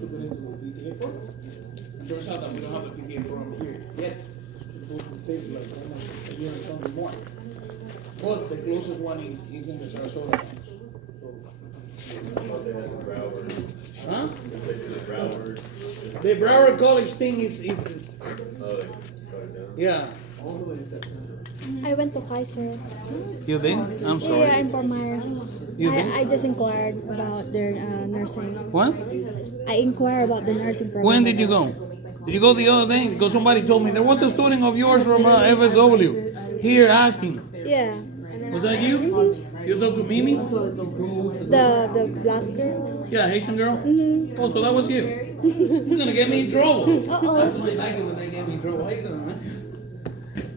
to get into the PTA program. It turns out that we don't have the PTA program here yet. It's supposed to take like almost a year and something more. But the closest one is in the Sarasota campus. Huh? The Broward College thing is yeah. I went to Kaiser. You did? I'm sorry. Yeah, in Fort Myers. You did? I just inquired about their nursing. What? I inquired about the nursing program. When did you go? Did you go the other day? Because somebody told me there was a student of yours from FSW here asking. Yeah. Was that you? You talked to Mimi? The black girl. Yeah, Haitian girl? Mm-hmm. Oh, so that was you. You're gonna get me in trouble. That's why I like it when they get me in trouble. How you doing, man?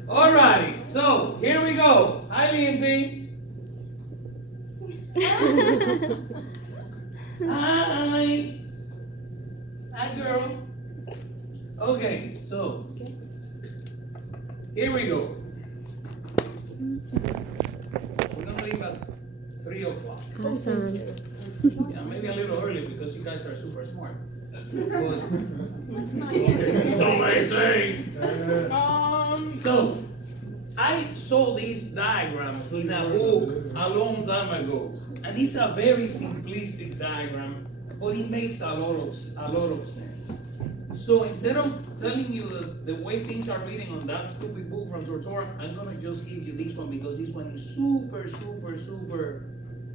Alrighty, so here we go. Hi, Lindsay. Hi. Hi, girl. Okay, so here we go. We're gonna leave at 3 o'clock. Awesome. Yeah, maybe a little early because you guys are super smart. But so they say. So I saw this diagram in a book a long time ago, and it's a very simplistic diagram, but it makes a lot of sense. So instead of telling you the way things are reading on that stupid book from Tortora, I'm gonna just give you this one because this one is super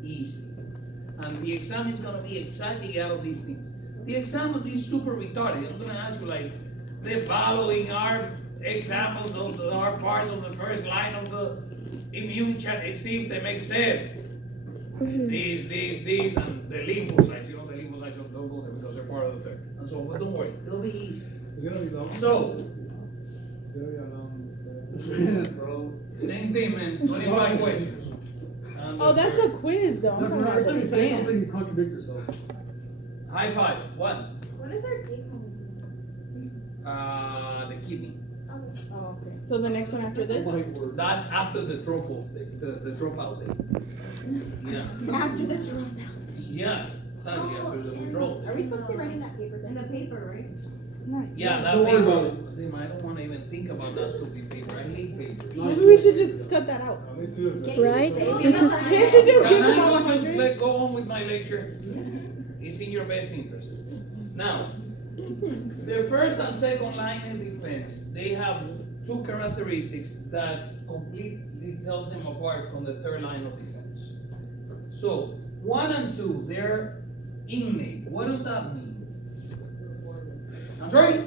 easy. And the exam is gonna be exactly out of these things. The exam will be super retarded. I'm gonna ask you like, the following are examples of are parts of the first line of the immune system except these, and the lymphocytes. You know, the lymphocytes don't go there because they're part of the third. And so, but don't worry, it'll be easy. It's gonna be long. So, It's gonna be a long. Bro. same thing, man. 25 questions. And Oh, that's a quiz though. I'm talking about Every time you say exam. something, you contradict yourself. high five. What? When is our date coming? The kidney. Oh, okay. So the next one after this? Whiteboard. That's after the drop-off day, the dropout day. Yeah. After the dropout. Yeah. Sadly, after the withdrawal. Are we supposed to be writing that paper then? In the paper, right? Nice. Yeah, that Don't worry paper. about it. Damn, I don't want to even think about that stupid paper. I hate papers. Maybe we should just cut that out. Me too. Right? Can't you just give Can us all I a just hundred? let go on with my lecture? It's in your best interest. Now, the first and second line of defense, they have two characteristics that completely tells them apart from the third line of defense. So, 1 and 2, they're innate. What does that mean? I'm sorry?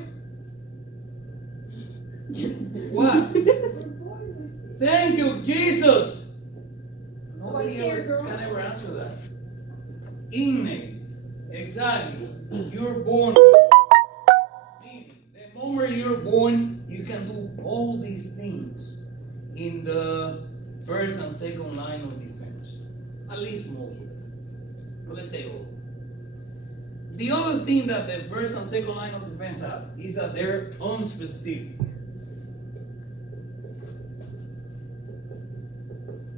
What? Thank you, Jesus! Nobody ever can ever answer that. Innate. Exactly. You're born with it. Meaning, the moment you're born, you can do all these things in the first and second line of defense. At least most of them. But let's say all. The other thing that the first and second line of defense have is that they're unspecific.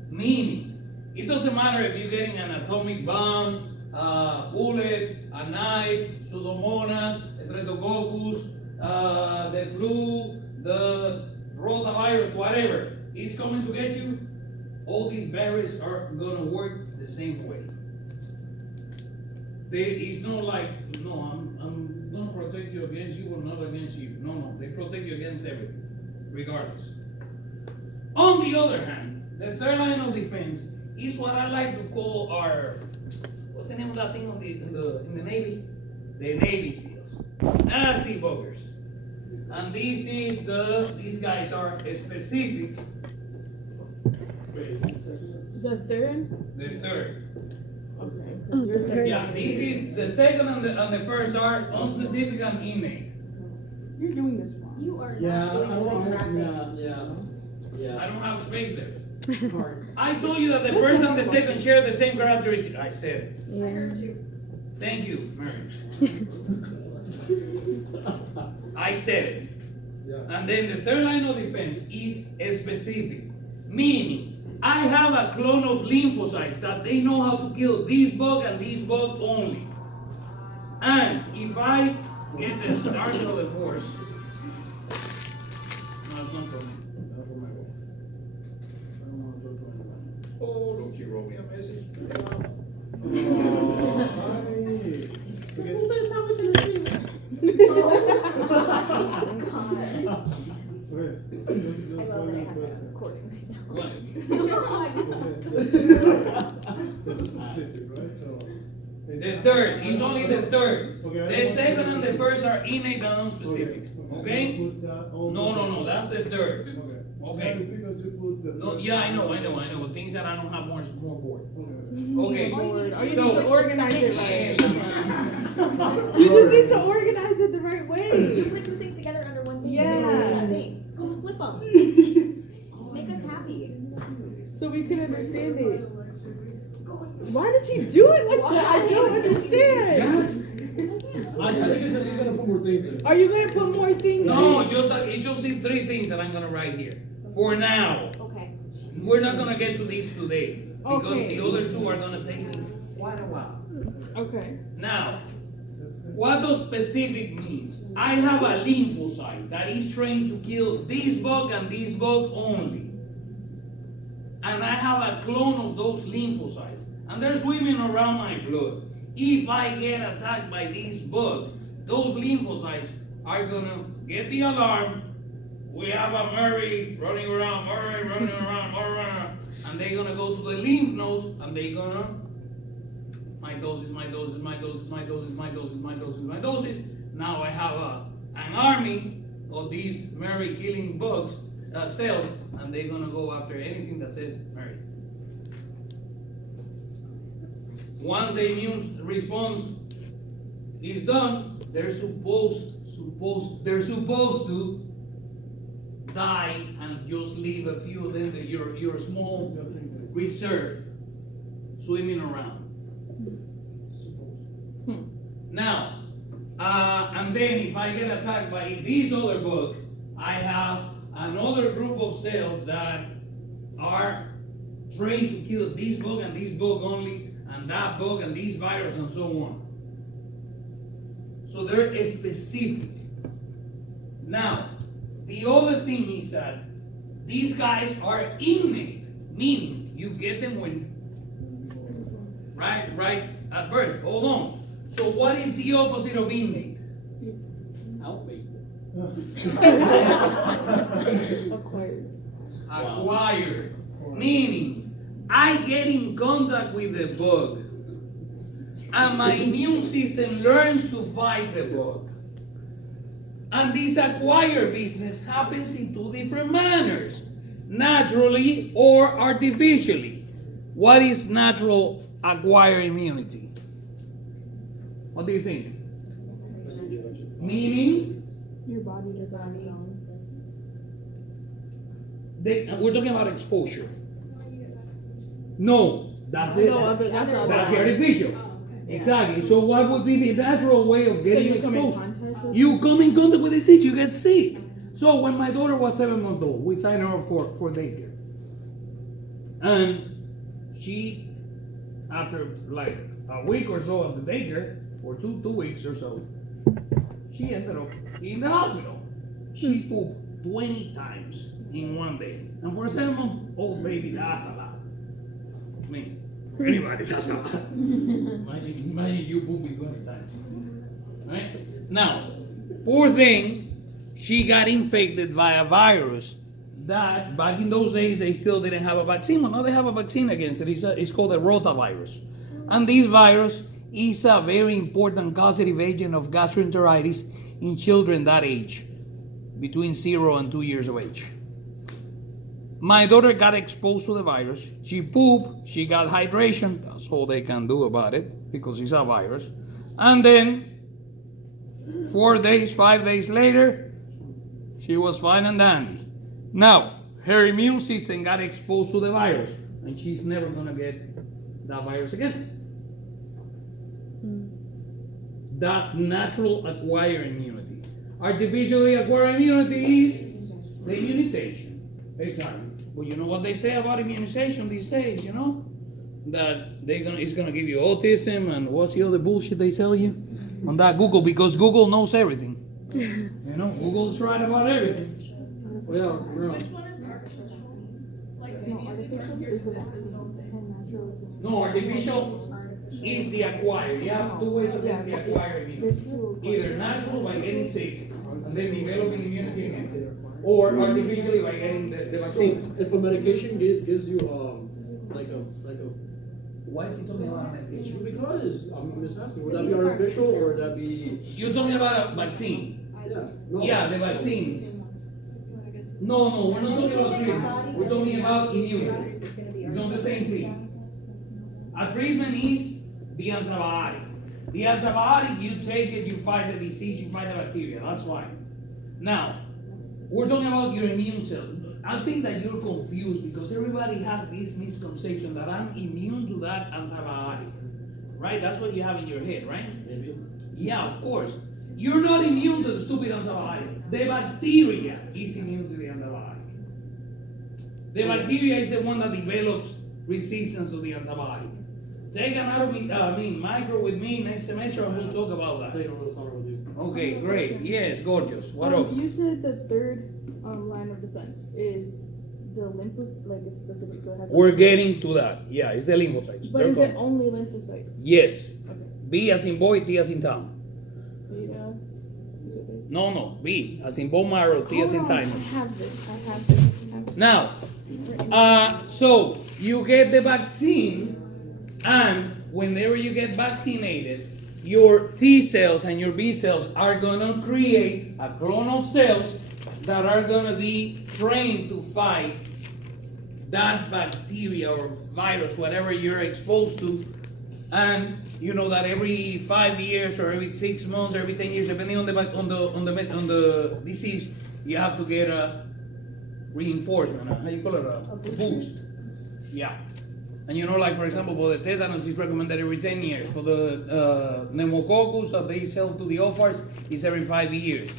Meaning, it doesn't matter if you're getting an atomic bomb, a bullet, a knife, Pseudomonas, Streptococcus, the flu, the rotavirus, whatever. It's coming to get you. All these barriers are gonna work the same way. It's not like, no, I'm gonna protect you against you or not against you. No, they protect you against everything, regardless. On the other hand, the third line of defense is what I like to call our, what's the name of that thing in the Navy? The Navy SEALs. Nasty buggers. And these guys are specific. The third? The third. Okay. Oh, the third. Yeah, this is the second and the first are unspecific and innate. You're doing this wrong. You are Yeah, not doing I the want. graphic. Yeah. I don't have space there. Hard. I told you that the first and the second share the same characteristics. I said it. Yeah. Thank you, Mary. I said it. Yeah. And then the third line of defense is specific, meaning I have a clone of lymphocytes that they know how to kill this bug and this bug only. And if I get the start of the force, no, it's not for me. Not for my wife. I don't want to talk to anyone. Oh, look, she wrote me a message. Who said sandwich in the street? I love that I have that recording right now. What? This is specific, right? So. The third, he's only the third. Okay. The second and the first are innate and non-specific. Okay? Put that on No, that's the third. Okay. Okay. Because you put the. No, yeah, I know. Things that I don't have more board. Okay. Okay. Lord, are you So- supposed to organize it right? Yeah. You just need to organize it the right You way. put two things together under one thing. Yeah. It's that thing. Just flip them. Just make us happy. So we can understand it. Why does he do it like that? I don't understand. I think he's gonna put more things in. Are you gonna put more things No, in? you'll see three things that I'm gonna write here. For now. Okay. We're not gonna get to these today. Because Okay. the other two are gonna take me quite a while. Okay. Now, what does specific means? I have a lymphocyte that is trained to kill this bug and this bug only. And I have a clone of those lymphocytes. And they're swimming around my blood. If I get attacked by this bug, those lymphocytes are gonna get the alarm. We have a Murray running around, and they're gonna go to the lymph nodes and they're gonna my doses. Now I have an army of these Murray killing bugs, cells, and they're gonna go after anything that says Murray. Once the immune response is done, they're supposed to die and just leave a few of them, your small reserve swimming around. Now, and then if I get attacked by this other bug, I have another group of cells that are trained to kill this bug and this bug only, and that bug and this virus and so on. So they're specific. Now, the other thing is that these guys are innate, meaning you get them when right at birth. Hold on. So what is the opposite of innate? Help me. Acquired. Acquired. Meaning, I get in contact with the bug, and my immune system learns to fight the bug. And this acquired business happens in two different manners, naturally or artificially. What is natural acquired immunity? What do you think? Meaning, Your body does it on its own. we're talking about exposure. No, that's it. No, but that's not That's bad. artificial. Exactly. So what would be the natural way of So getting you come in exposed? contact with You come in contact with disease, you get sick. So when my daughter was 7 months old, we signed her up for daycare. And she, after like a week or so of the daycare, or two weeks or so, she ended up in the hospital. She pooped 20 times in one day. And for a 7-month-old baby, that's a lot. I mean, for anybody, that's a lot. Imagine you pooping 20 times. Right? Now, poor thing, she got infected by a virus that back in those days they still didn't have a vaccine. Well, now they have a vaccine against it. It's called a rotavirus. And this virus is a very important causative agent of gastroenteritis in children that age, between 0 and 2 years of age. My daughter got exposed to the virus. She pooped, she got hydration. That's all they can do about it because it's a virus. And then 4 days, 5 days later, she was fine and dandy. Now, her immune system got exposed to the virus, and she's never gonna get that virus again. That's natural acquired immunity. Artificially acquired immunity is the immunization. Exactly. Well, you know what they say about immunization these days, That it's gonna give you autism and what's the other bullshit they tell you? on that Google, because Google knows everything. You know, Google's right about everything. Well, yeah, we're on. Which one is artificial? Like No, any of these artificial from here is the says vaccine, its own thing. and natural is the- No, artificial is the acquired. You have two ways of getting the acquired immunity. There's two. Either natural by getting sick and then developing immunity against it, or artificially by getting the So, vaccines. if a medication gives you, like a, Why is he talking about medication? because, I'm just asking, would that be artificial or would that be, You're talking about a vaccine. yeah? No. Yeah, the vaccine. No, we're not talking about treatment. We're talking about immunity. It's not the same thing. A treatment is the antibiotic. The antibiotic, you take it, you fight the disease, you fight the bacteria. That's fine. Now, we're talking about your immune cells. I think that you're confused because everybody has this misconception that I'm immune to that antibiotic. Right? That's what you have in your head, right? Maybe. Yeah, of course. You're not immune to the stupid antibiotic. The bacteria is immune to the antibiotic. The bacteria is the one that develops resistance to the antibiotic. Take anatomy, micro with me next semester and we'll talk about I'll that. take it over the summer with you. Okay, great. Yes, gorgeous. What else? You said the third line of defense is the lymphocytes, like it's specific, so it has. We're getting to that. Yeah, it's the lymphocytes. But They're is it called- only lymphocytes? Yes. Okay. B as in boy, T as in Tom. Beta. Is it beta? No. B as in bone marrow, T as in Hold on, I thymus. have this. I have this. I have this. Now, so you get the vaccine, and whenever you get vaccinated, your T cells and your B cells are gonna create a clone of cells that are gonna be trained to fight that bacteria or virus, whatever you're exposed to. And you know that every 5 years or every 6 months, or every 10 years, depending on the disease, you have to get a reinforcement. How you call it? A boost. Yeah. And you know, like for example, for the tetanus is recommended every 10 years. For the pneumococcus that they sell to the OFARs is every 5 years.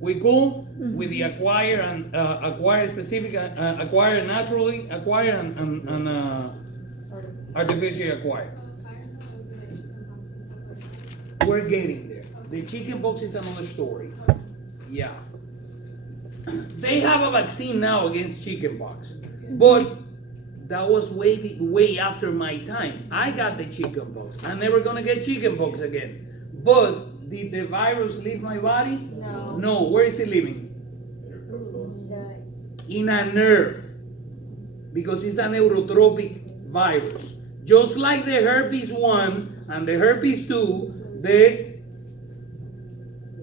We cool with the acquire and acquire specific, acquire naturally, acquire and artificially acquire. We're getting there. The chickenpox is another story. Yeah. They have a vaccine now against chickenpox, but that was way after my time. I got the chickenpox. I'm never gonna get chickenpox again. But did the virus leave my body? No. No. Where is it living? In a nerve, because it's a neurotropic virus. Just like the herpes 1 and the herpes 2, the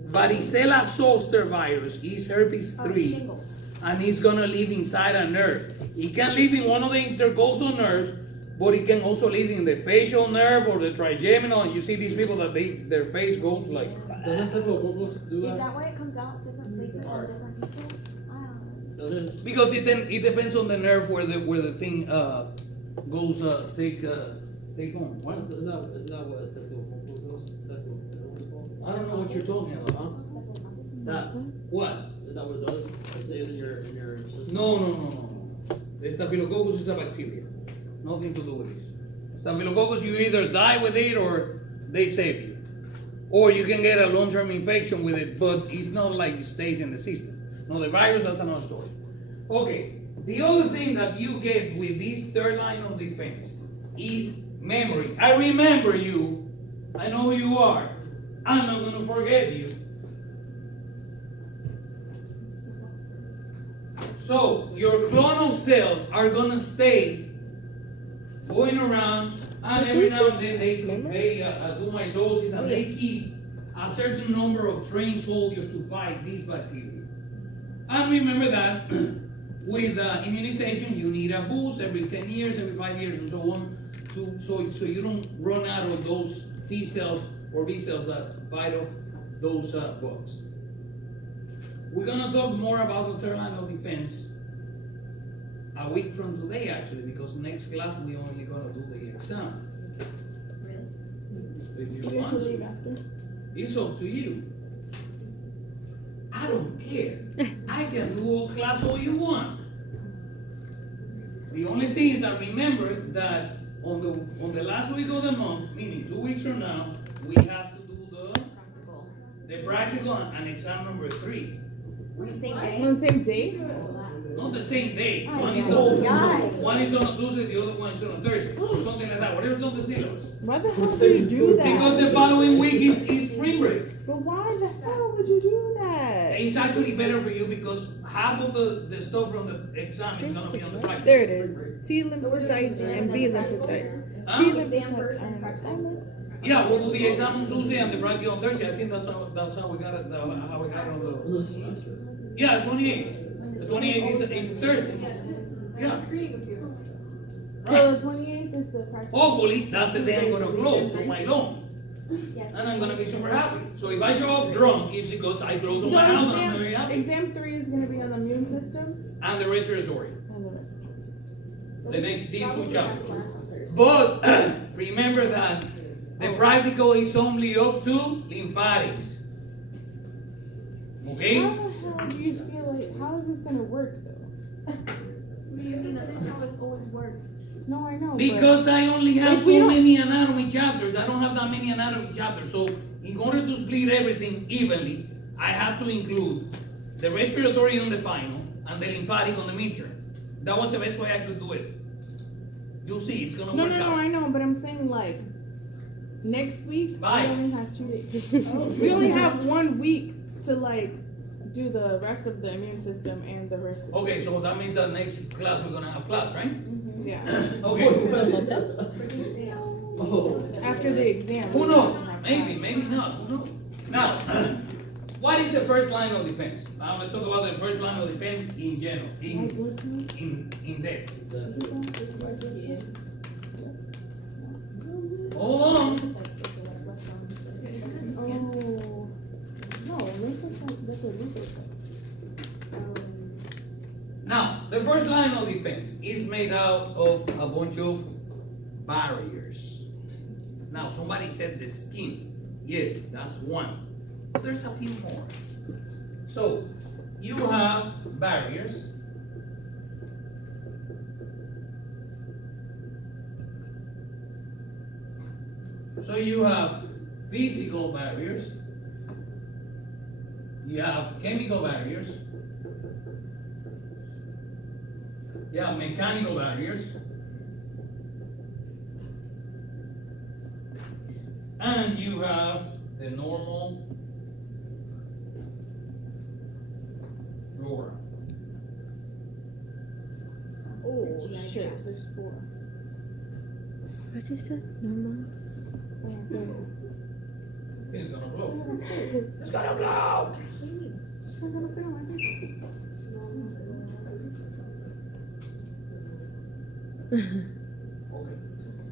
varicella zoster virus is herpes 3, Shingles. and it's gonna live inside a nerve. It can live in one of the intercostal nerves, but it can also live in the facial nerve or the trigeminal. And you see these people that their face goes like. Does Staphylococcus do Is that? that why it comes out different places on different people? I don't know. Does it? Because it depends on the nerve where the thing goes take on. What? Isn't that what Staphylococcus does? I don't know what you're talking about. Huh? That, What? isn't that what it does? Like stays in your system? No. The staphylococcus is a bacteria. Nothing to do with this. Staphylococcus, you either die with it or they save you. Or you can get a long-term infection with it, but it's not like it stays in the system. No, the virus, that's another story. Okay, the other thing that you get with this third line of defense is memory. I remember you. I know who you are. I'm not going to forget you. So your clonal cells are going to stay going around, and every now and then they do mitosis, and they keep a certain number of trained soldiers to fight these bacteria. And remember that with immunization, you need a boost every 10 years, every 5 years, and so on, so you don't run out of those T cells or B cells that fight off those bugs. We're gonna talk more about the third line of defense a week from today, actually, because next class we only gonna do the exam. If you You want have to leave to, after. it's up to you. I don't care. I can do all class all you want. The only thing is that remember that on the last week of the month, meaning 2 weeks from now, we have to do the practical and exam number 3. On the same On the same day? Not the same day. Oh, One is on a Tuesday, the other one is on a Thursday, or something like that. Whatever's on the syllabus. Why the hell do you do that? Because the following week is spring break. But why the hell would you do that? It's actually better for you because half of the stuff from the exam is gonna be on the practical. There it is. T lymphocytes and B lymphocytes. Huh? T Exam lymphocytes first and and practical. Yeah, we'll do the exam on Tuesday and the practical on Thursday. I think that's how we got it. How we got it on the. Yeah, 28th. The 28th is Thursday. Yeah. So the 28th is the practical. Hopefully, that's the day I'm gonna close on my loan. Yes. And I'm gonna be super happy. So if I show up drunk, it's because I close on So my house and I'm very exam, happy. exam 3 is gonna be on the immune system And the respiratory. and the respiratory system. So They we take should these two probably chapters. have class on Thursday. But remember that the practical is only up to lymphatics. Okay? How the hell do you feel like, how is this gonna work though? No, I know. Because I only have If we so don't- many anatomy chapters. I don't have that many anatomy chapters. So in order to split everything evenly, I have to include the respiratory on the final and the lymphatic on the midterm. That was the best way I could do it. You'll see, it's gonna No, work no, no, out. I know, but I'm saying like next week Bye. we only have 2 days. We only have 1 week to like do the rest of the immune system and the rest. Okay, so that means that next class we're gonna have class, right? Yeah. Okay. Oh. After the exam. Who we knows? have Maybe, class. maybe not. Who knows? Now, what is the first line of defense? Now let's talk about the first line of defense in general, in depth. Hold on. Oh. No, lymphocyte, that's a lymphocyte. Now, the first line of defense is made out of a bunch of barriers. Now, somebody said the skin. Yes, that's one. But there's a few more. So, you have barriers. So you have physical barriers. You have chemical barriers. You have mechanical barriers. And you have the normal flora. Oh, shit, there's 4. What is that? Normal? It's gonna blow. It's gonna blow! Okay.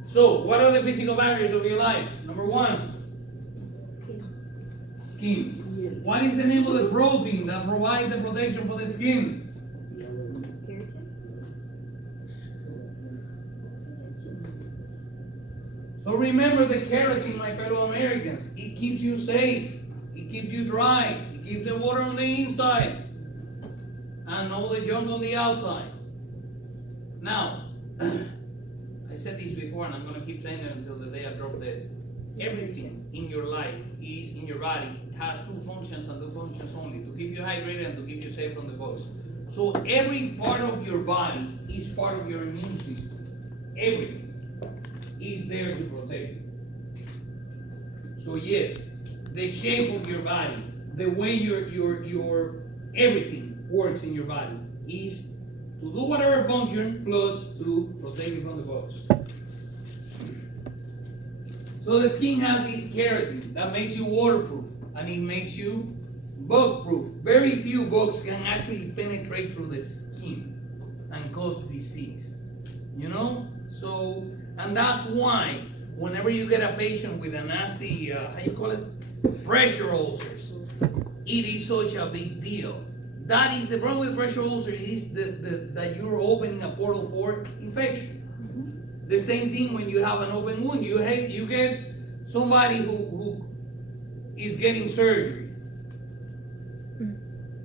So, what are the physical barriers of your life? Number 1, skin. What is the name of the protein that provides the protection for the skin? So remember the keratin, my fellow Americans. It keeps you safe. It keeps you dry. It keeps the water on the inside and all the junk on the outside. Now, I said this before and I'm going to keep saying it until the day I drop dead. Everything in your life is in your body has 2 functions and 2 functions only: to keep you hydrated and to keep you safe from the bugs. So every part of your body is part of your immune system. Everything is there to protect you. So yes, the shape of your body, the way your everything works in your body is to do whatever function plus to protect you from the bugs. So the skin has this keratin that makes you waterproof and it makes you bug proof. Very few bugs can actually penetrate through the skin and cause disease. You know? So, and that's why whenever you get a patient with a nasty, how you call it? Pressure ulcers, it is such a big deal. That is the problem with pressure ulcers, is that you're opening a portal for infection. The same thing when you have an open wound. You get somebody who is getting surgery.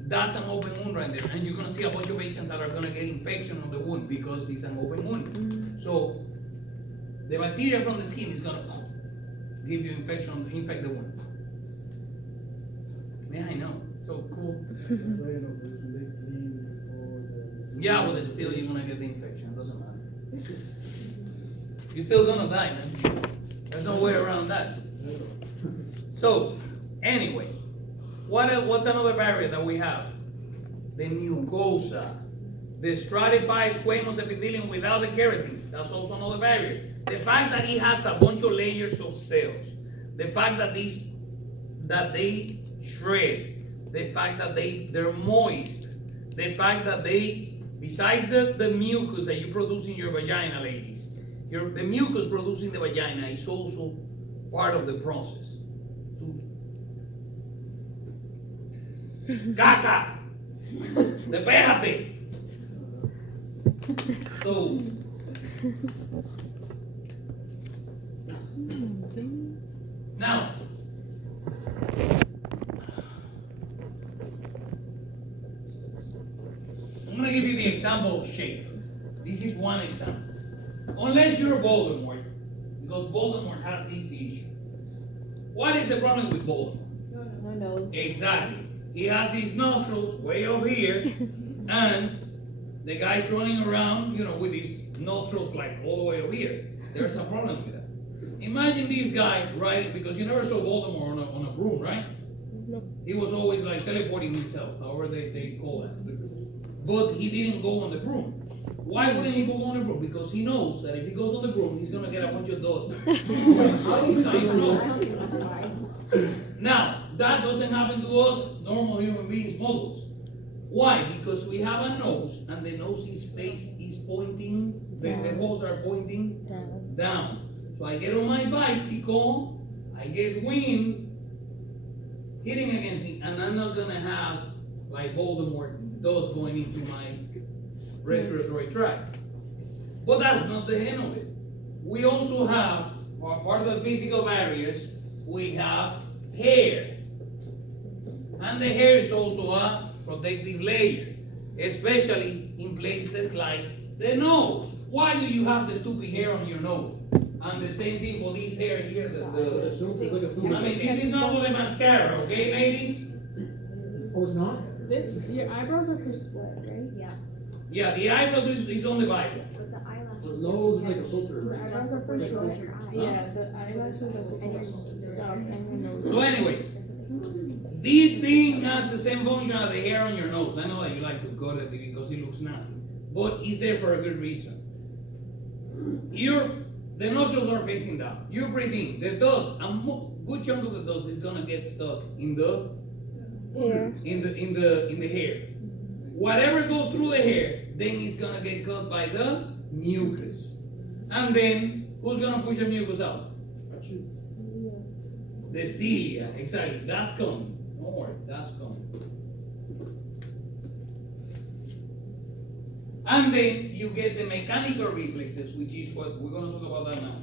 That's an open wound right there. And you're going to see a bunch of patients that are going to get infection on the wound because it's an open wound. So the bacteria from the skin is gonna give you infect the wound. Yeah, I know. So cool. Yeah, but still you're gonna get the infection. It doesn't matter. You're still gonna die, man. There's no way around that. So, anyway, what's another barrier that we have? The mucosa. The stratified squamous epithelium without the keratin. That's also another barrier. The fact that it has a bunch of layers of cells. The fact that they shred. The fact that they're moist. The fact that besides the mucus that you produce in your vagina, ladies, the mucus produced in the vagina is also part of the process. Caca! Despéjate! So, now, I'm going to give you the example of shape. This is one example. Unless you're Voldemort, because Voldemort has this issue. What is the problem with Voldemort? My nose. Exactly. He has these nostrils way up here, and the guy's running around, with his nostrils like all the way up here. There's a problem with that. Imagine this guy, right? Because you never saw Voldemort on a broom, right? No. He was always like teleporting himself, however they call that. But he didn't go on the broom. Why wouldn't he go on the broom? Because he knows that if he goes on the broom, he's gonna get a bunch of dust. Now, that doesn't happen to us normal human beings models. Why? Because we have a nose, and the nose is pointing, the holes are pointing down. So I get on my bicycle, I get wind hitting against me, and I'm not gonna have like Voldemort dust going into my respiratory tract. But that's not the end of it. We also have, part of the physical barriers, we have hair. And the hair is also a protective layer, especially in places like the nose. Why do you have the stupid hair on your nose? And the same thing for this hair here. It's like a food. I mean, this is not for the mascara, okay, ladies? Oh, it's not? Your eyebrows are for sweat, right? Yeah. Yeah, the eyebrows is on the Bible. But the eyelashes. The nose is like a filter, Your right? eyebrows are for Like sweat. your eye. Yeah, the eyelashes are for stuff and your nose. So anyway, this thing has the same function as the hair on your nose. I know that you like to cut it because it looks nasty, but it's there for a good reason. The nostrils are facing down. You breathe in. The dust, a good chunk of the dust is gonna get stuck in the Hair. in the hair. Whatever goes through the hair, then it's gonna get caught by the mucus. And then who's gonna push the mucus out? The cilia, exactly. That's coming. Don't worry, that's coming. And then you get the mechanical reflexes, which is what we're gonna talk about that now.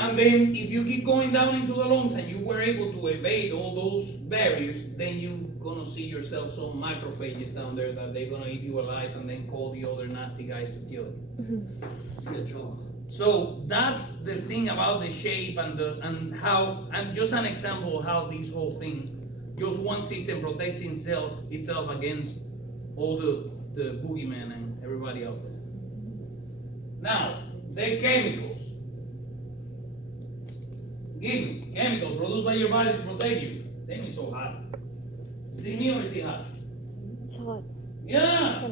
And then if you keep going down into the lungs and you were able to evade all those barriers, then you're gonna see yourself some macrophages down there that they're gonna eat you alive and then call the other nasty guys to kill you. Yeah, John. So that's the thing about the shape and just an example of how this whole thing, just one system protects itself against all the boogeyman and everybody out there. Now, the chemicals. Give me chemicals produced by your body to protect you. They make me so hot. Is it me or is it hot? It's hot. Yeah,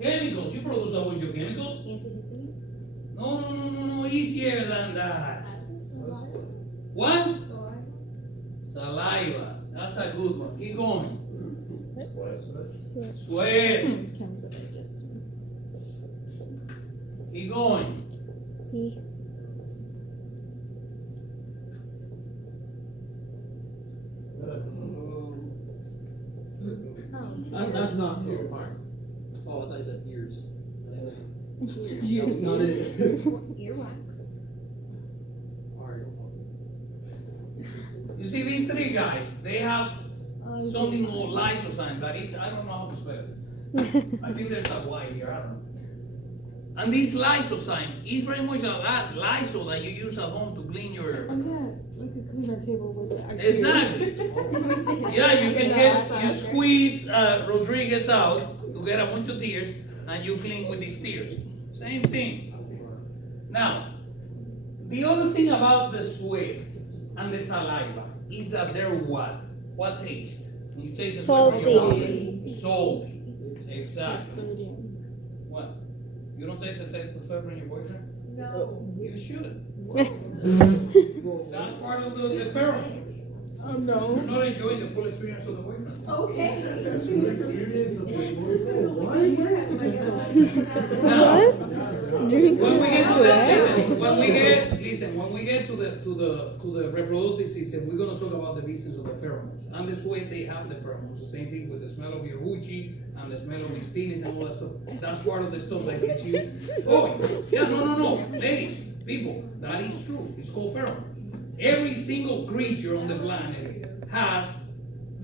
chemicals. You produce a bunch of chemicals. Antihistamine? No, easier than that. What? Saliva. That's a good one. Keep going. Sweat. Sweat. Keep going. Pee. That's not your part. Oh, I thought you said ears. Not it. Earwax. Alright, You see these three guys, they have something called lysozyme that is, I don't know how to spell it. I think there's a Y here, I don't know. And this lysozyme is very much like that Lysol that you use at home to clean your. Oh yeah, we could clean our table with it. Exactly. Yeah, you can you squeeze Rodriguez out to get a bunch of tears, and you clean with these tears. Same thing. Now, the other thing about the sweat and the saliva is that they're what? What taste? When you taste the sweat from your mouth, salty. Exactly. Sodium. What? You don't taste the sexual sweat from your boyfriend? No. You should. That's part of the pheromones. Oh You're no. not enjoying the full experience of the boyfriend. Okay. Experience of the Now, What? Drink when we get to the sweat? when we get to the reproductive system, we're gonna talk about the business of the pheromones. And the sweat, they have the pheromones. The same thing with the smell of your hoochie and the smell of his penis and all that stuff. That's part of the stuff that gets you going. Yeah, no, ladies, people, that is true. It's called pheromones. Every single creature on the planet has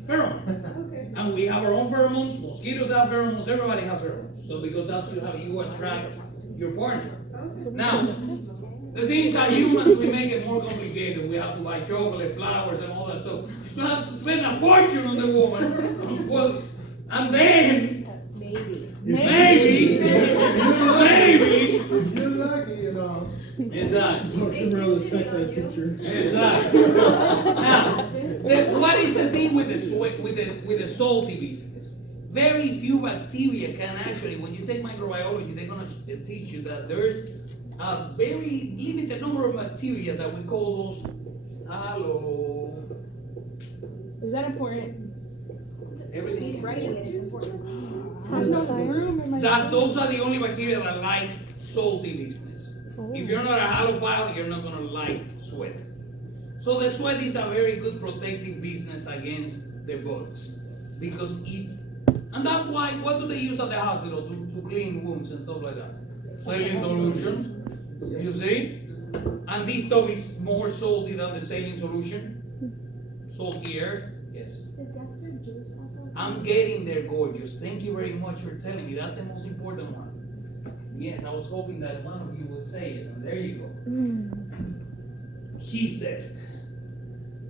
pheromones. And we have our own pheromones, mosquitoes have pheromones, everybody has pheromones. So because that's how you attract your partner. Now, the thing is that humans, we make it more complicated. We have to buy chocolate, flowers, and all that stuff. You have to spend a fortune on the woman. Well, and then, maybe, If you're lucky enough. exactly. Talking around the sex ed teacher. Exactly. Now, what is the thing with the sweat, with the salty business? Very few bacteria can actually, when you take microbiology, they're gonna teach you that there's a very limited number of bacteria that we call those Is that important? everything is Writing it is important. Halophile? that those are the only bacteria that like salty business. If you're not a halophile, you're not gonna like sweat. So the sweat is a very good protective business against the bugs. Because and that's why, what do they use at the hospital to clean wounds and stuff like that? Saline solutions, you see? And this stuff is more salty than the saline solution. Saltier, yes. Is gastric juice also? I'm getting there, gorgeous. Thank you very much for telling me. That's the most important one. Yes, I was hoping that one of you would say it, and there you go. She said.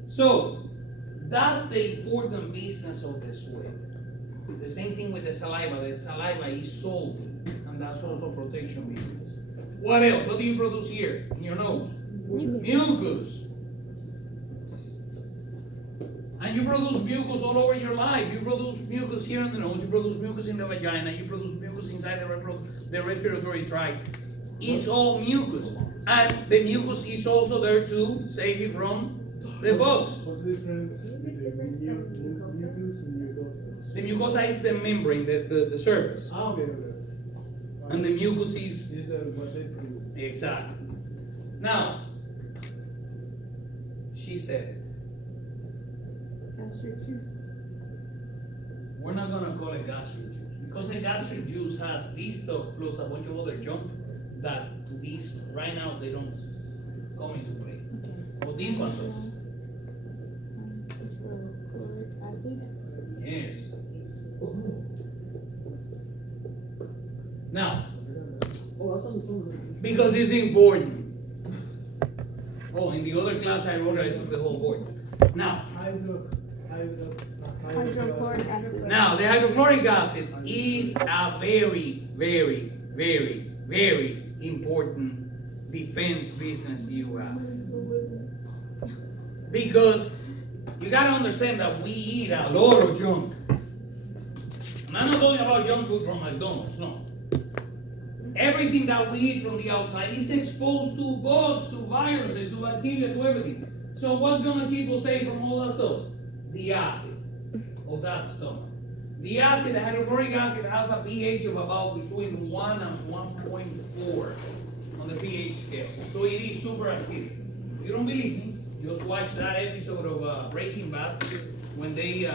So, that's the important business of the sweat. The same thing with the saliva. The saliva is salty, and that's also protection business. What else? What do you produce here in your nose? Mucus. And you produce mucus all over your life. You produce mucus here in the nose, you produce mucus in the vagina, you produce mucus inside the respiratory tract. It's all mucus. And the mucus is also there to save you from the bugs. What's the difference between mucus and mucosa? The mucosa is the membrane, the surface. Ah, okay. And the mucus is Is that what they produce? exactly. Now, she said, Gastric juice. we're not gonna call it gastric juice because the gastric juice has this stuff plus a bunch of other junk that to these right now they don't come into play. But this one does. Hydrochloric acid. Yes. Now, Oh, that's on some. because it's important. Oh, in the other class I wrote, I took the whole board. Now, Hydrochloric acid. Now, the hydrochloric acid is a very, very, very, very important defense business you have. Because you gotta understand that we eat a lot of junk. And I'm not talking about junk food from McDonald's, no. Everything that we eat from the outside is exposed to bugs, to viruses, to bacteria, to everything. So what's gonna keep us safe from all that stuff? The acid of that stomach. The acid, the hydrochloric acid, has a pH of about between 1 and 1.4 on the pH scale. So it is super acidic. If you don't believe me, just watch that episode of Breaking Bad when they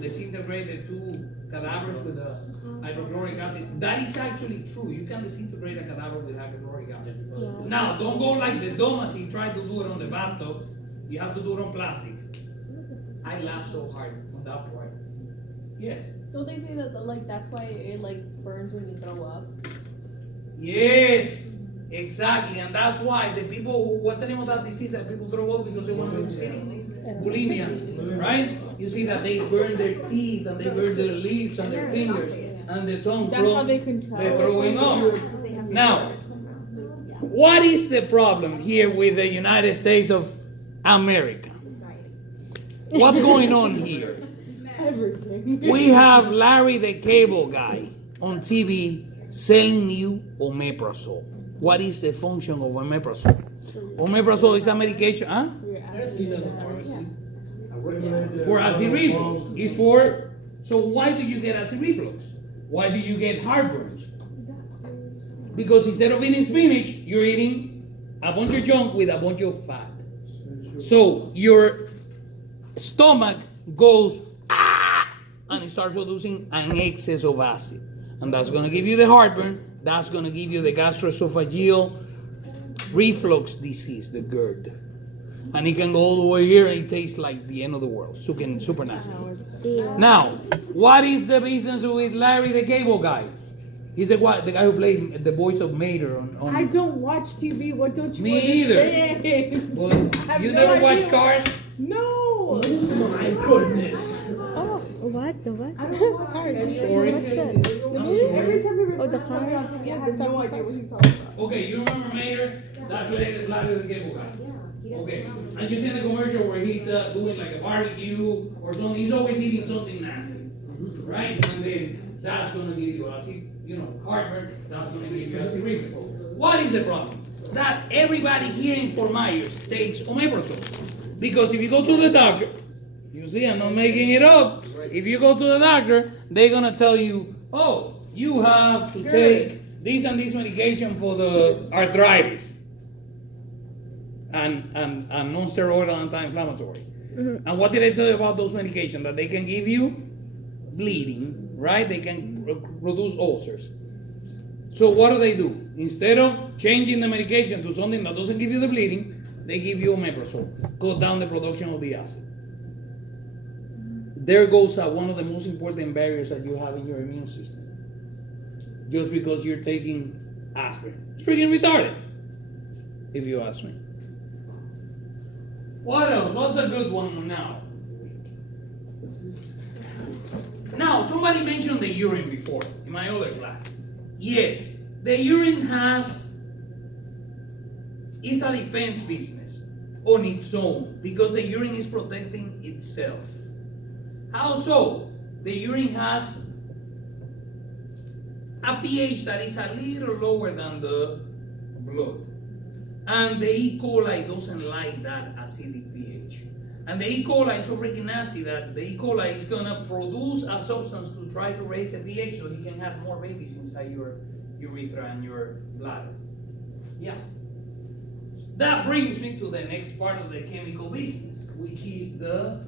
disintegrate the two cadavers with hydrochloric acid. That is actually true. You can disintegrate a cadaver with hydrochloric acid. Yeah. Now, don't go like the dumbass he tried to do it on the bathtub. You have to do it on plastic. I laughed so hard on that part. Yes. Don't they say that like that's why it like burns when you throw up? Yes, exactly, and that's why the people, what's the name of that disease that people throw up because they want to look skinny? Bulimia, right? You see that they burn their teeth and they burn their lips and their fingers and their tongue. That's how they can tell. They're throwing up. Now, what is the problem here with the United States of America? What's going on here? Everything. We have Larry the Cable Guy on TV selling you omeprazole. What is the function of omeprazole? Omeprazole is a medication, huh? I've seen that in the pharmacy. For acid reflux. It's for, so why do you get acid reflux? Why do you get heartburns? Because instead of eating spinach, you're eating a bunch of junk with a bunch of fat. So your stomach goes and it starts producing an excess of acid. And that's going to give you the heartburn. That's going to give you the gastroesophageal reflux disease, the GERD. And it can go all the way here. It tastes like the end of the world. Super nasty. Now, what is the business with Larry the Cable Guy? He's the guy who played the voice of Mater on I don't watch TV. What don't you Me understand? Well, I have you no never idea. watch Cars? No. My goodness. Oh, what? The what? I don't watch Cars. TV. Sorry. What's that? The movie, every time they refer Oh, the to something on cars? TV, I Yeah, have the no top idea cars. what he's talking about. Okay, you remember Mater? That's Larry the Cable Guy. Okay, and you see the commercial where he's doing like a barbecue or something. He's always eating something nasty, right? And then that's going to give you acid, heartburn. That's going to give you acid reflux. What is the problem? That everybody here in Fort Myers takes omeprazole. Because if you go to the doctor, you see, I'm not making it up. If you go to the doctor, they're going to tell you, oh, you have to take this and this medication for the arthritis. And non-steroidal anti-inflammatory. And what did I tell you about those medications? That they can give you bleeding, right? They can produce ulcers. So what do? Instead of changing the medication to something that doesn't give you the bleeding, they give you omeprazole. Cut down the production of the acid. There goes one of the most important barriers that you have in your immune system. Just because you're taking aspirin. It's freaking retarded, if you ask me. What else? What's a good one now? Now, somebody mentioned the urine before in my other class. Yes, the urine is a defense business on its own because the urine is protecting itself. How so? The urine has a pH that is a little lower than the blood. And the E. coli doesn't like that acidic pH. And the E. coli is so freaking nasty that the E. coli is gonna produce a substance to try to raise the pH so he can have more babies inside your urethra and your bladder. Yeah. That brings me to the next part of the chemical business, which is the...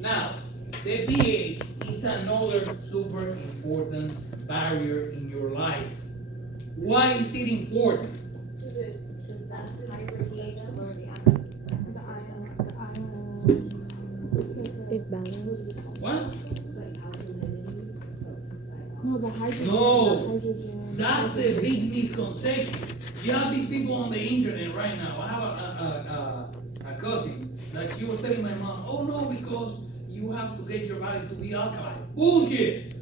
Now, the pH is another super important barrier in your life. Why is it important? Because that's higher pH to lower the acid. It balances. What? No, the hydrogen. No. The hydrogen. That's the big misconception. You have these people on the internet right now. I have a cousin that she was telling my mom, oh no, because you have to get your body to be alkaline. Bullshit!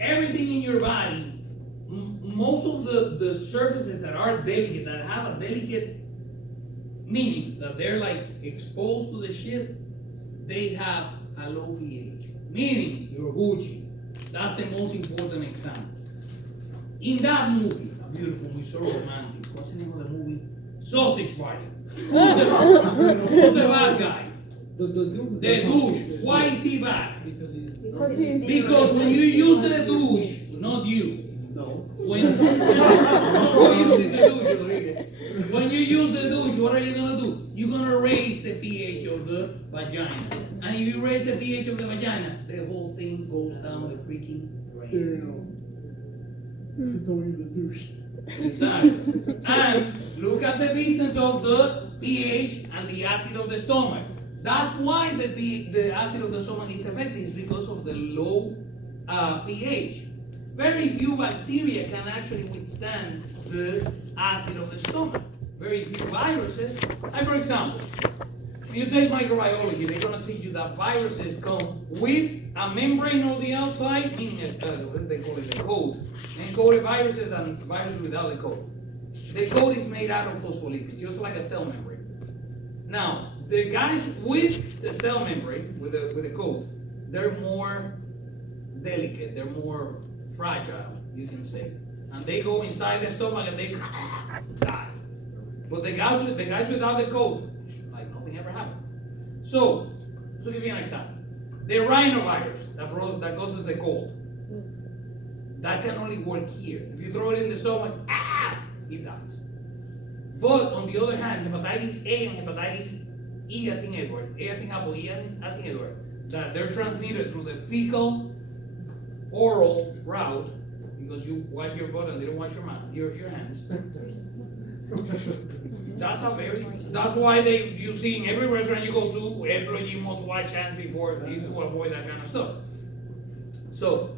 Everything in your body, most of the surfaces that are delicate, that have a delicate meaning, that they're like exposed to the shit, they have a low pH. Meaning, your Gucci. That's the most important example. In that movie, a beautiful movie, so romantic. What's the name of the movie? Sausage Party. Who's the bad guy? The douche. The douche. Why is he bad? Because he's... Because when you use the douche, not you. No. When you use the douche, Rodriguez. When you use the douche, what are you gonna do? You're gonna raise the pH of the vagina. And if you raise the pH of the vagina, the whole thing goes down the freaking drain. Don't use a douche. Exactly. And look at the business of the pH and the acid of the stomach. That's why the acid of the stomach is effective, is because of the low pH. Very few bacteria can actually withstand the acid of the stomach. Very few viruses. Like for example, when you take microbiology, they're going to teach you that viruses come with a membrane on the outside, meaning what they call it, a coat. Encoded viruses and viruses without the coat. The coat is made out of phospholipids, just like a cell membrane. Now, the guys with the cell membrane, with the coat, they're more delicate, they're more fragile, you can say. And they go inside the stomach and they die. But the guys without the coat, like nothing ever happened. So, to give you an example, the rhinovirus that causes the cold, that can only work here. If you throw it in the stomach, it dies. But on the other hand, hepatitis A and hepatitis E as in Edward, A as in Apple, E as in Edward, that they're transmitted through the fecal oral route, because you wipe your butt and they don't wash your hands. That's why you see in every restaurant you go to, employee must wash hands before this to avoid that kind of stuff. So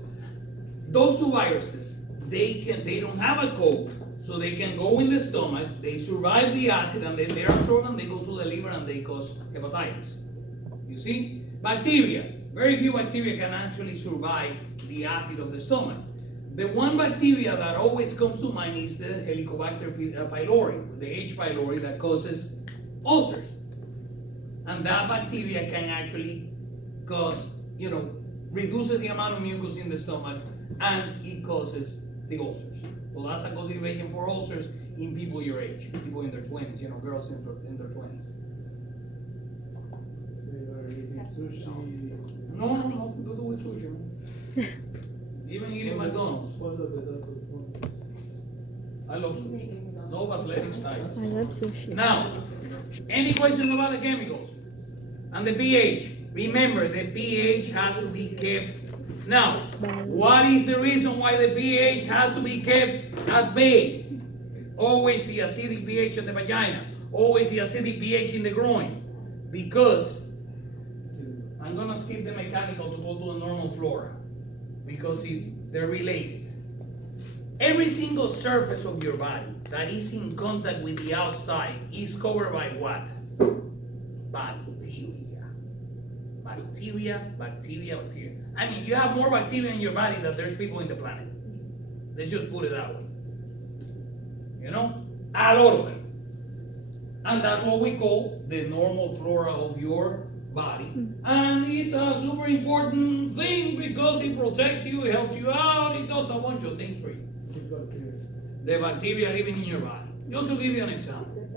those two viruses, they don't have a coat, so they can go in the stomach, they survive the acid, and then they're absorbed and they go to the liver and they cause hepatitis. You see? Bacteria, very few bacteria can actually survive the acid of the stomach. The one bacteria that always comes to mind is the Helicobacter pylori, the H. pylori, that causes ulcers. And that bacteria can actually cause, reduces the amount of mucus in the stomach, and it causes the ulcers. Well, that's a causative agent for ulcers in people your age, people in their 20s, girls in their 20s. Sushi. No, nothing to do with sushi, man. Even eating McDonald's. I love sushi. No athletic style. I love sushi. Now, any questions about the chemicals? And the pH? Remember, the pH has to be kept. Now, what is the reason why the pH has to be kept at bay? Always the acidic pH in the vagina. Always the acidic pH in the groin. Because, I'm going to skip the mechanical to go to the normal flora. Because they're related. Every single surface of your body that is in contact with the outside is covered by what? Bacteria. Bacteria. I mean, you have more bacteria in your body than there's people in the planet. Let's just put it that way. A lot of them. And that's what we call the normal flora of your body. And it's a super important thing because it protects you, it helps you out, it does a bunch of things for you. The bacteria living in your body. Just to give you an example.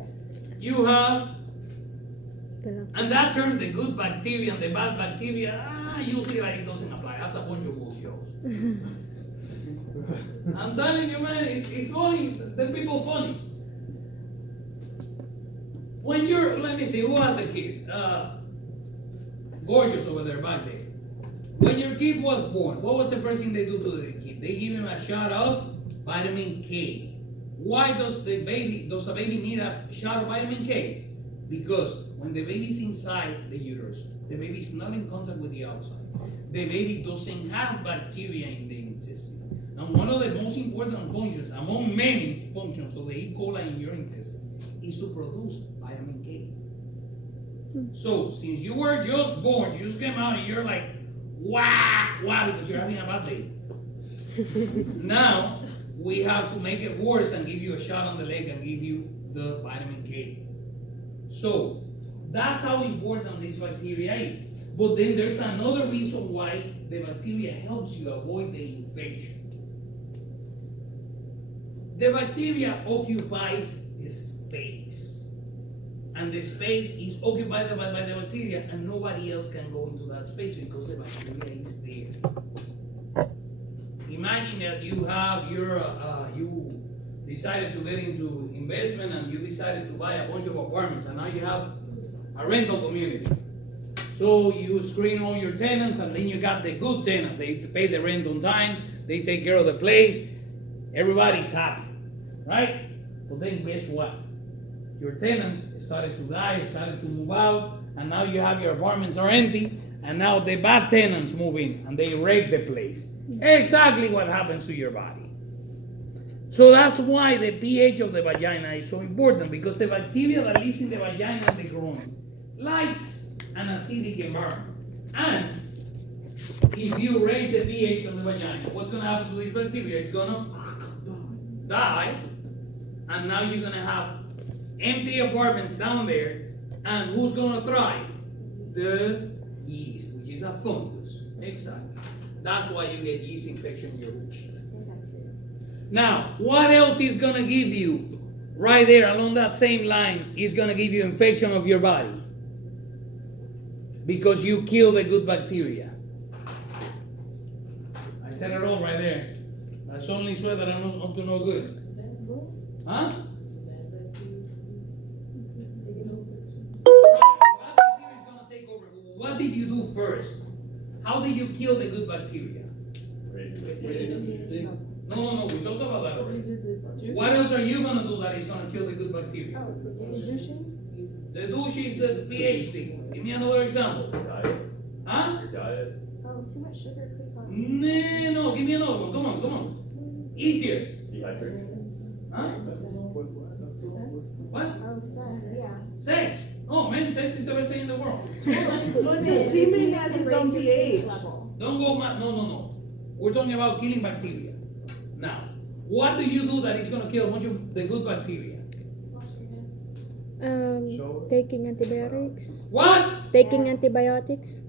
You have, and that term, the good bacteria and the bad bacteria, you see that it doesn't apply. That's a bunch of bullshit. I'm telling you, man, it's funny. The people funny. When let me see, who has a kid? Gorgeous over there back there. When your kid was born, what was the first thing they do to the kid? They give him a shot of vitamin K. Why does a baby need a shot of vitamin K? Because when the baby's inside the uterus, the baby's not in contact with the outside. The baby doesn't have bacteria in the intestine. And one of the most important functions, among many functions of the E. coli in your intestine, is to produce vitamin K. So, since you were just born, you just came out and you're like, wow, because you're having a bad day. Now, we have to make it worse and give you a shot on the leg and give you the vitamin K. So, that's how important this bacteria is. But then there's another reason why the bacteria helps you avoid the infection. The bacteria occupies space. And the space is occupied by the bacteria, and nobody else can go into that space because the bacteria is there. Imagine that you have you decided to get into investment and you decided to buy a bunch of apartments, and now you have a rental community. So you screen all your tenants, and then you got the good tenants. They pay the rent on time, they take care of the place, everybody's happy, right? But then guess what? Your tenants started to die, started to move out, and now you have your apartments are empty, And now the bad tenants move in and they wreck the place. Exactly what happens to your body. So that's why the pH of the vagina is so important, because the bacteria that lives in the vagina and the groin likes an acidic environment. And if you raise the pH of the vagina, what's going to happen to this bacteria? It's going to die, and now you're going to have empty apartments down there, and who's going to thrive? The yeast, which is a fungus. Exactly. That's why you get yeast infection in your hooch. Now, what else is going to give you, right there along that same line, is going to give you infection of your body? Because you kill the good bacteria. I said it all right there. I suddenly swear that I'm not up to no good. Huh? What did you do first? How did you kill the good bacteria? No, we talked about that already. What else are you going to do that is going to kill the good bacteria? The douche is the pH thing. Give me another example. Diet. Huh? Your diet. Oh, too much sugar could cause. No, give me another one. Come on. Easier. Dehydrate. Huh? What? Oh, sex, yeah. Sex. Oh man, sex is the best thing in the world. But the semen has its own pH. Don't go mad. No. We're talking about killing bacteria. Now, what do you do that is going to kill a bunch of the good bacteria? Taking antibiotics. What? Taking antibiotics.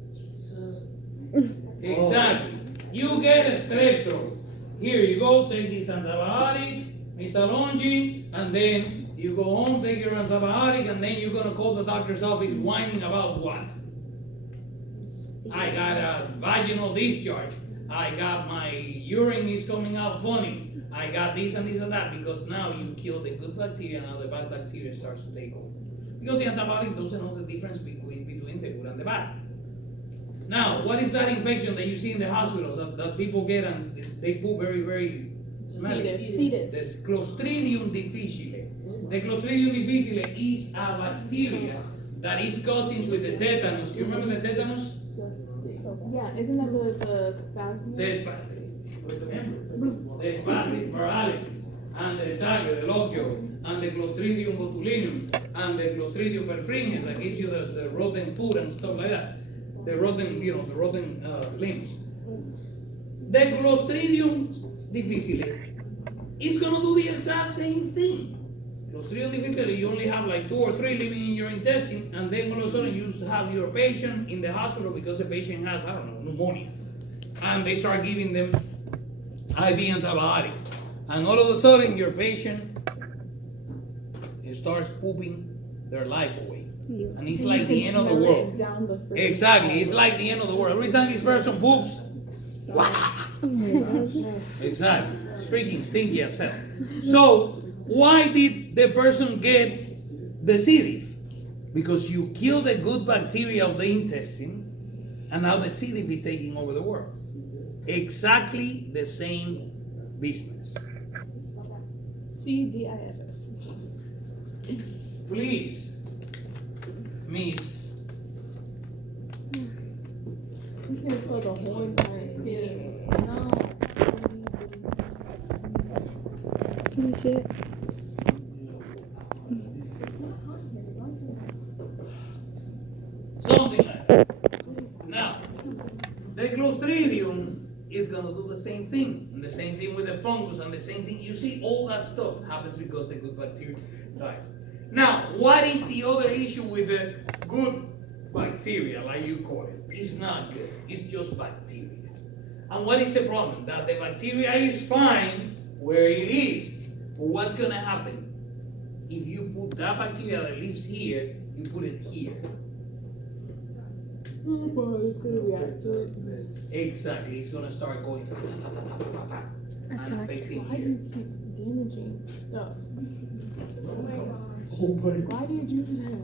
Exactly. You get a strepthroat. Here you go, take this antibiotic, Misalongi, and then you go home, take your antibiotic, and then you're going to call the doctor's office whining about what? I got a vaginal discharge. I got my urine is coming out funny. I got this and this and that, because now you kill the good bacteria, now the bad bacteria starts to take over. Because the antibiotic doesn't know the difference between the good and the bad. Now, what is that infection that you see in the hospitals that people get and they poop very, very smelly? C. diff. The Clostridium difficile. The Clostridium difficile is a bacteria that is causing with the tetanus. You remember the tetanus? Yeah, isn't that the spasm? The spastic paralysis, and the lockjaw, and the Clostridium botulinum, and the Clostridium perfringens that gives you the rotten food and stuff like that. The rotten limbs. The Clostridium difficile is going to do the exact same thing. Clostridium difficile, you only have like 2 or 3 living in your intestine, and then all of a sudden you have your patient in the hospital because the patient has, pneumonia. And they start giving them IV antibiotics. And all of a sudden your patient starts pooping their life away. And it's like the end of the world. Exactly, it's like the end of the world. Every time this person poops, exactly, it's freaking stinky as hell. So, why did the person get the C. diff? Because you kill the good bacteria of the intestine, and now the C. diff is taking over the world. Exactly the same business. CDIF. Please, Miss. He's gonna spell the whole entire No. Can you see it? Something like that. Now, the Clostridium is going to do the same thing. And the same thing with the fungus, and the same thing. You see, all that stuff happens because the good bacteria dies. Now, what is the other issue with the good bacteria, like you call it? It's not good. It's just bacteria. And what is the problem? That the bacteria is fine where it is. But what's going to happen? If you put that bacteria that lives here, you put it here. It's gonna react to it. Exactly. It's going to start going and affecting Why do here. you keep damaging stuff? Oh my God. Why did you do that?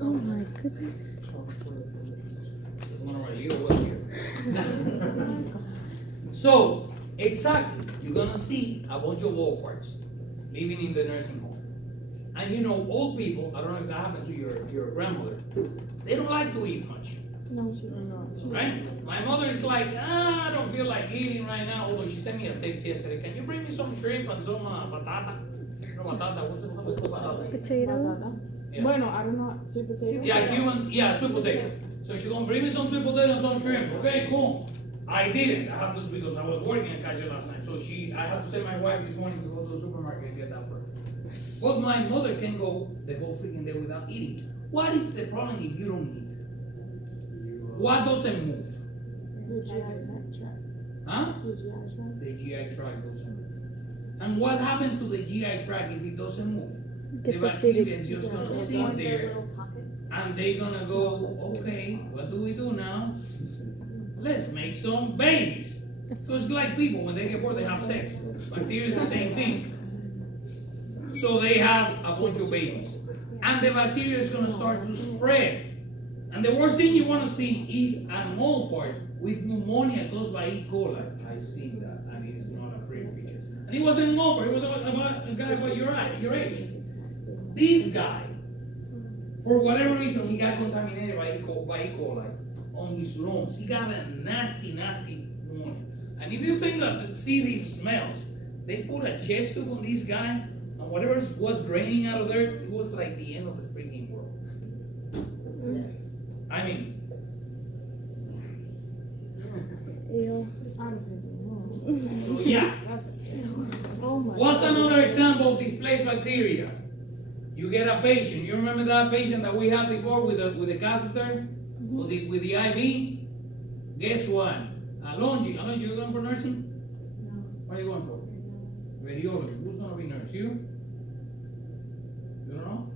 Oh my goodness. I'm going to write little word here. So, exactly. You're going to see a bunch of Wolfarts living in the nursing home. And you know, old people, I don't know if that happened to your grandmother, they don't like to eat much. No, she don't know. Right? My mother is like, I don't feel like eating right now. Although she sent me a text yesterday. Can you bring me some shrimp and some batata? No, batata. What's the batata? Potato. Batata. Yeah. Bueno, I don't know. Sweet potato. Yeah, Cubans, yeah, sweet potato. So she's gonna bring me some sweet potato and some shrimp. Okay, cool. I didn't. I have to because I was working at Cassia last night. So I have to send my wife this morning to go to the supermarket and get that for her. But my mother can go the whole freaking day without eating. What is the problem if you don't eat? What doesn't move? The GI tract. Huh? The GI tract. The GI tract doesn't move. And what happens to the GI tract if it doesn't move? Gets The bacteria is acidic. just gonna They sit go in their there. little pockets. And they're gonna go, okay, what do we do now? Let's make some babies. So it's like people, when they get bored, they have sex. Bacteria is the same thing. So they have a bunch of babies. And the bacteria is gonna start to spread. And the worst thing you wanna see is a mold fart with pneumonia caused by E. coli. I seen that, and it's not a pretty picture. And he wasn't a mold fart, he was a guy about your age. This guy, for whatever reason, he got contaminated by E. coli on his lungs. He got a nasty pneumonia. And if you think that the sea leaf smells, they put a chest tube on this guy, and whatever was draining out of there, it was like the end of the freaking world. I mean, Ew. so yeah. Oh my. What's another example of displaced bacteria? You get a patient. You remember that patient that we had before with the catheter, with the IV? Guess what? Alonji, you're going for nursing? No. What are you going for? Radiology. Who's gonna be nurse? You? You don't know?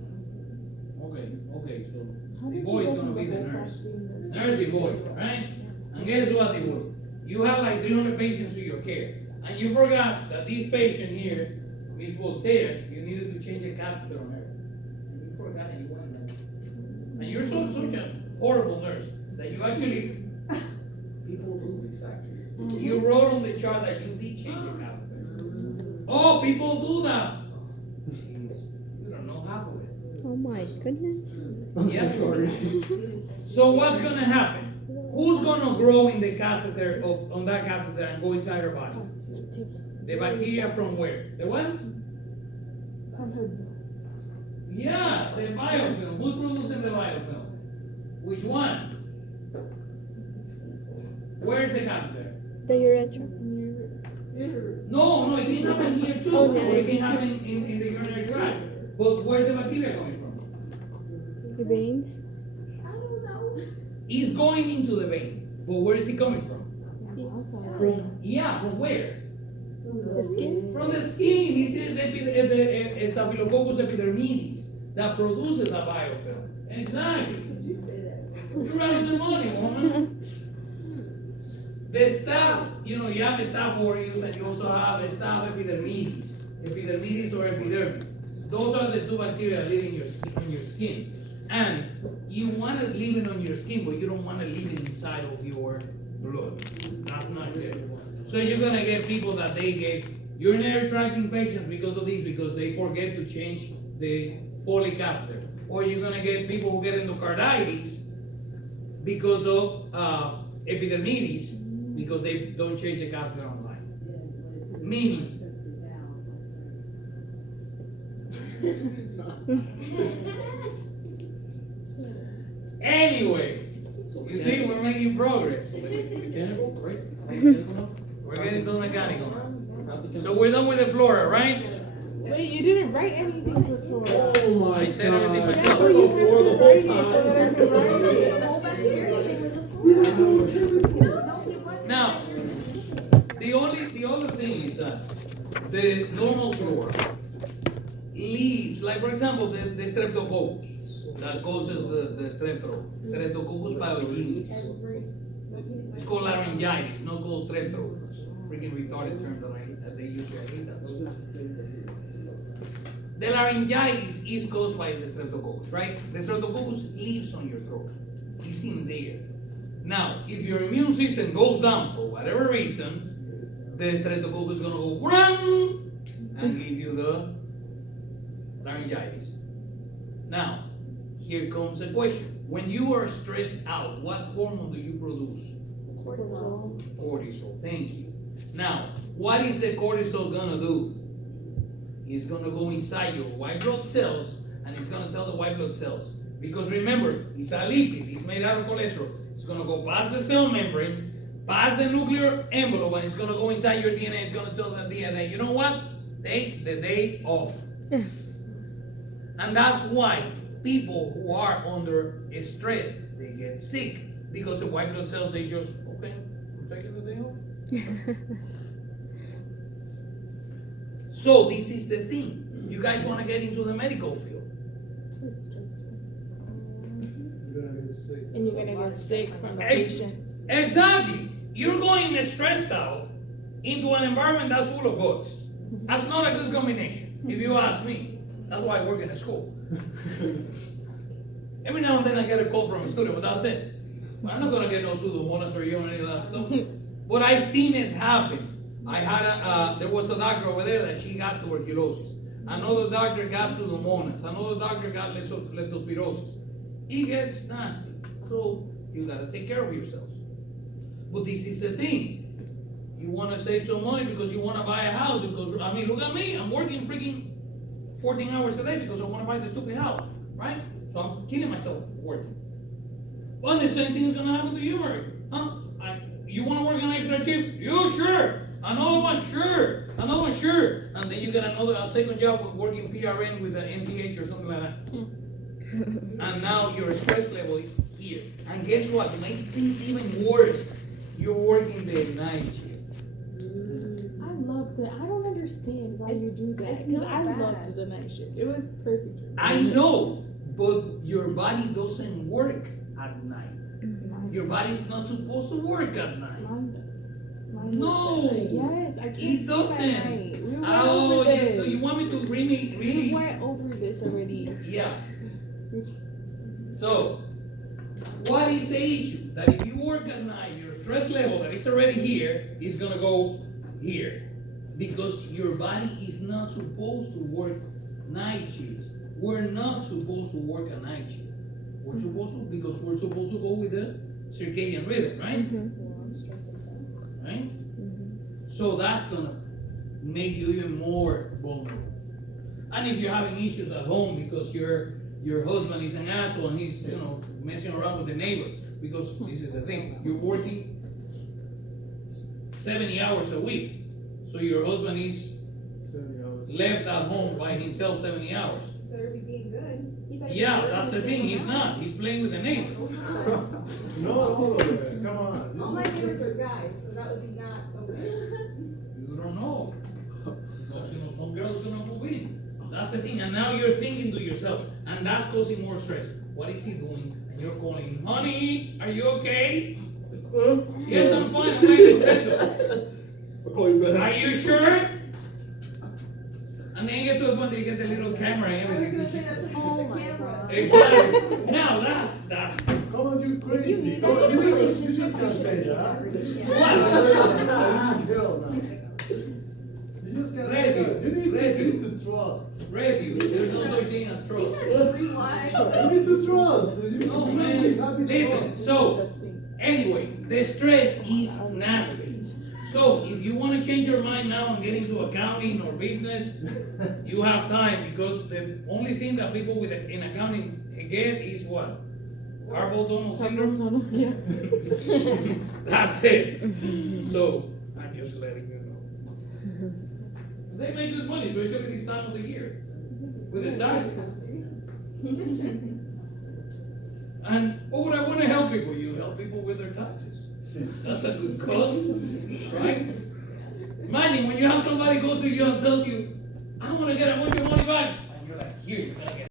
Okay. So the boy is gonna be the nurse. Nursey boy, right? And guess what, the boy? You have like 300 patients to your care, and you forgot that this patient here, Miss Voltaire, you needed to change a catheter on her, and you forgot and you went there. And you're such a horrible nurse that you actually people do this actually. You wrote on the chart that you did change a catheter. Oh, people do that. Jeez, you don't know half of it. Oh my goodness. I'm Yeah. so sorry. So what's gonna happen? Who's gonna grow in the catheter on that catheter and go inside her body? The bacteria from where? The what? Yeah, the biofilm. Who's producing the biofilm? Which one? Where's the catheter? The urethra. No, it can happen here too. Oh, yeah. It can happen in the urinary tract. But where's the bacteria coming from? The veins. It's going into the vein. But where is it coming from? From where? The skin. From the skin. This is the Staphylococcus epidermidis that produces a biofilm. Exactly. You're right on the money, woman. The staph, you have a staph aureus and you also have a staph epidermidis. Epidermidis or epidermis. Those are the two bacteria that live in your skin. And you want it living on your skin, but you don't want it living inside of your blood. That's not good. So you're gonna get people that they get urinary tract infections because of this, because they forget to change the Foley catheter. Or you're gonna get people who get endocarditis because of epidermidis, because they don't change the catheter on time. Meaning, anyway, you see, we're making progress. Mechanical, right? Mechanical now? We're getting to mechanical now. So we're done with the flora, right? Wait, you didn't write anything before. Oh my I said everything God. myself. For the whole Writing it time. so that I can write it. The whole bacteria thing was a fluke. No, he wasn't. Now, the other thing is that the normal flora leaves, like for example, the streptococcus that causes the Streptococcus pyogenes. It's called laryngitis, not called strep It's a freaking retarded term that they use. I hate that stuff. The laryngitis is caused by the streptococcus, right? The streptococcus lives on your throat. It's in there. Now, if your immune system goes down for whatever reason, the streptococcus is gonna go wrong and give you the laryngitis. Now, here comes the question. When you are stressed out, what hormone do you produce? Cortisol. Cortisol, thank you. Now, what is the cortisol gonna do? It's gonna go inside your white blood cells and it's gonna tell the white blood cells. Because remember, it's a lipid, it's made out of cholesterol. It's gonna go past the cell membrane, past the nuclear envelope, and it's gonna go inside your DNA. It's gonna tell the DNA, you know what? Take the day off. And that's why people who are under stress, they get sick. Because the white blood cells, they just, okay, I'm taking the day off. So this is the thing. You guys want to get into the medical field. It's stressful. You're gonna get sick. And you're gonna get sick from the Hey. patients. Exactly. You're going stressed out into an environment that's full of bugs. That's not a good combination, if you ask me. That's why I work in a school. Every now and then I get a call from a student, but that's it. I'm not gonna get no pseudomonas or you or any of that stuff. But I seen it happen. I had there was a doctor over there that she got tuberculosis. Another doctor got pseudomonas. Another doctor got leptospirosis. It gets nasty. So you gotta take care of yourselves. But this is the thing. You wanna save some money because you wanna buy a house because, I mean, look at me. I'm working freaking 14 hours a day because I wanna buy the stupid house, right? So I'm killing myself working. Well, the same thing is gonna happen to you, Murray. Huh? You wanna work an extra shift? You sure? Another one, sure. Another one, sure. And then you get a second job working PRN with the NCH or something like that. And now your stress level is here. And guess what? To make things even worse, you're working the night shift. I love that. I don't understand why you do that. it's Because not I bad. loved the night shift. It was perfect. for me. I know, but your body doesn't work at night. Your body's not supposed to work at night. Mine does. Mine No. works at night. Yes, I can't It sleep doesn't. at night. We went Oh, over this. you want me to really, We really? went over this already. Yeah. So, what is the issue? That if you work at night, your stress level that is already here is gonna go here. Because your body is not supposed to work night shifts. We're not supposed to work a night shift. We're supposed to, because we're supposed to go with the circadian rhythm, right? Right? So that's gonna make you even more vulnerable. And if you're having issues at home because your husband is an asshole and he's, messing around with the neighbor, because this is the thing, you're working 70 hours a week, so your husband is 70 hours. left at home by himself 70 hours. Better be being good. You better be Yeah, good that's at the thing, same he's time. not, he's playing with the neighbor. No, hold on, man. Come on. All my neighbors are guys, so that would be not okay. You don't know. Because, some girls gonna move in. That's the thing, and now you're thinking to yourself, and that's causing more stress. What is he doing? And you're calling, honey, are you okay? Yes, I'm fine, I'm fine. I'll call you Are back. you sure? And then you get to the point that you get the little camera and I was gonna say everything. that's like Oh with the my camera. God. Exactly. Now that's Come on, you crazy. You need Come that on, in a you just relationship, gonna you say shouldn't need that. that relationship. Hell no. You just gotta Bless say you. that. You Bless you. need to trust. raise you. There's no such thing as These trust. are three wives. You need to trust. You No, you man. really have to Listen, trust. so anyway, the stress is nasty. So if you want to change your mind now and get into accounting or business, you have time, because the only thing that people in accounting get is what? Carpal tunnel syndrome. Yeah. That's it. So I'm just letting you know. They make good money, especially this time of the year with the taxes. And what would I want to help people? You help people with their taxes. That's a good cause, right? Imagine when you have somebody goes to you and tells you, I want to get a bunch of money back. And you're like, here, you're gonna get